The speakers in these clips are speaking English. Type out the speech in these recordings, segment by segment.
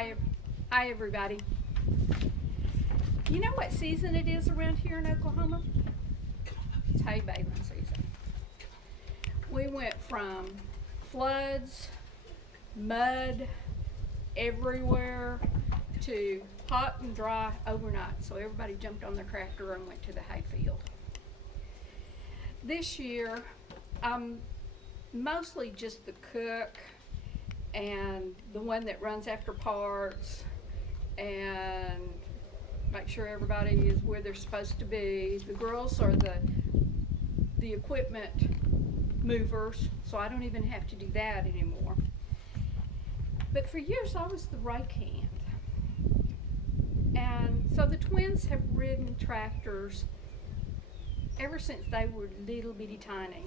Hi, hi everybody. You know what season it is around here in Oklahoma? It's hay baling season. We went from floods, mud everywhere to hot and dry overnight. So everybody jumped on their tractor and went to the hay field. This year, I'm mostly just the cook and the one that runs after parts and make sure everybody is where they're supposed to be. The girls are the equipment movers, so I don't even have to do that anymore. But for years I was the rake hand. And so the twins have ridden tractors ever since they were little bitty tiny.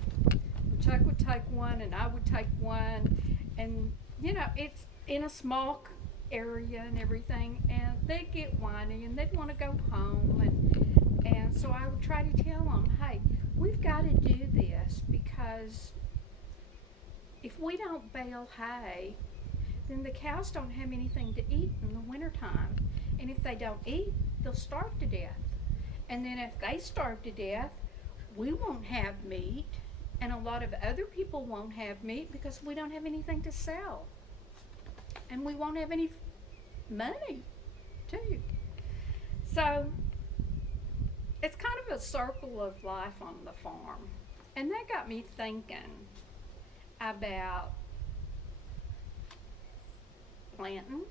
Chuck would take one and I would take one, and you know, it's in a small area and everything, and they'd get whiny and they'd want to go home, and so I would try to tell them, hey, we've got to do this because if we don't bale hay, then the cows don't have anything to eat in the wintertime, and if they don't eat, they'll starve to death, and then if they starve to death, we won't have meat, and a lot of other people won't have meat because we don't have anything to sell, and we won't have any money too. So it's kind of a circle of life on the farm, and that got me thinking about planting,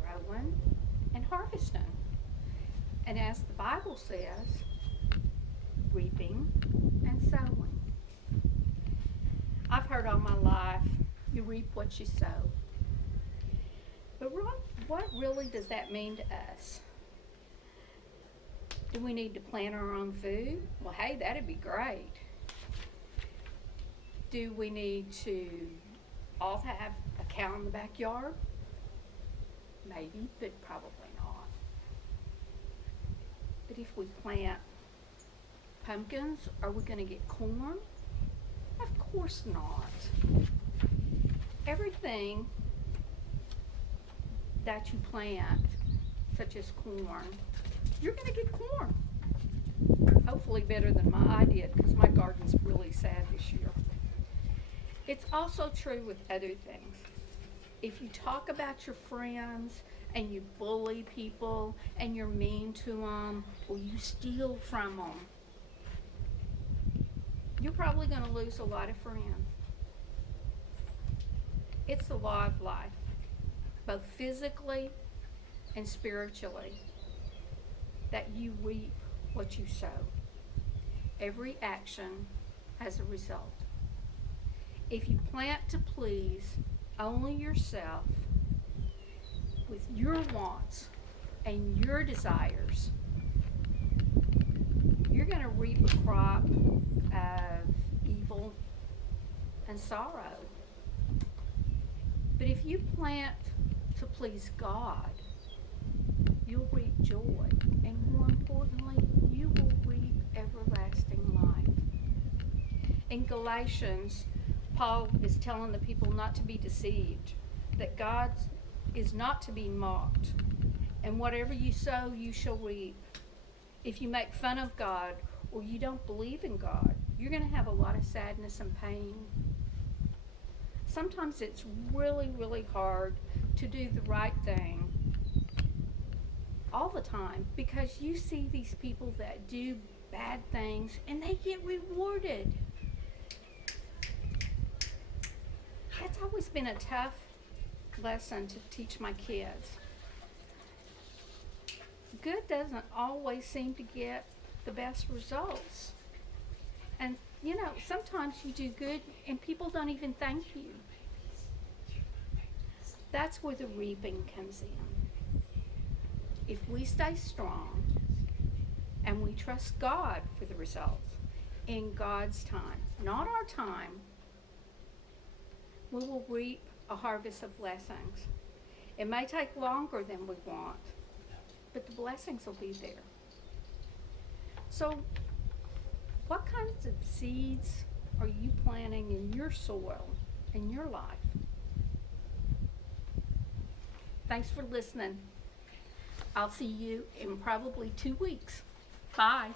growing, and harvesting, and as the Bible says, reaping and sowing. I've heard all my life, you reap what you sow. But what really does that mean to us? Do we need to plant our own food? Well, hey, that'd be great. Do we need to all have a cow in the backyard? Maybe, but probably not. But if we plant pumpkins, are we going to get corn? Of course not. Everything that you plant, such as corn, you're going to get corn. Hopefully better than I did, because my garden's really sad this year. It's also true with other things. If you talk about your friends and you bully people and you're mean to them or you steal from them, you're probably going to lose a lot of friends. It's the law of life, both physically and spiritually, that you reap what you sow. Every action has a result. If you plant to please only yourself with your wants and your desires, you're going to reap a crop of evil and sorrow. But if you plant to please God, you'll reap joy, and more importantly, you will reap everlasting life. In Galatians, Paul is telling the people not to be deceived, that God is not to be mocked, and whatever you sow, you shall reap. If you make fun of God or you don't believe in God, you're going to have a lot of sadness and pain. Sometimes it's really, really hard to do the right thing all the time because you see these people that do bad things and they get rewarded. That's always been a tough lesson to teach my kids. Good doesn't always seem to get the best results. And you know, sometimes you do good and people don't even thank you. That's where the reaping comes in. If we stay strong and we trust God for the results in God's time, not our time, we will reap a harvest of blessings. It may take longer than we want, but the blessings will be there. So, what kinds of seeds are you planting in your soil, in your life? Thanks for listening. I'll see you in probably 2 weeks. Bye.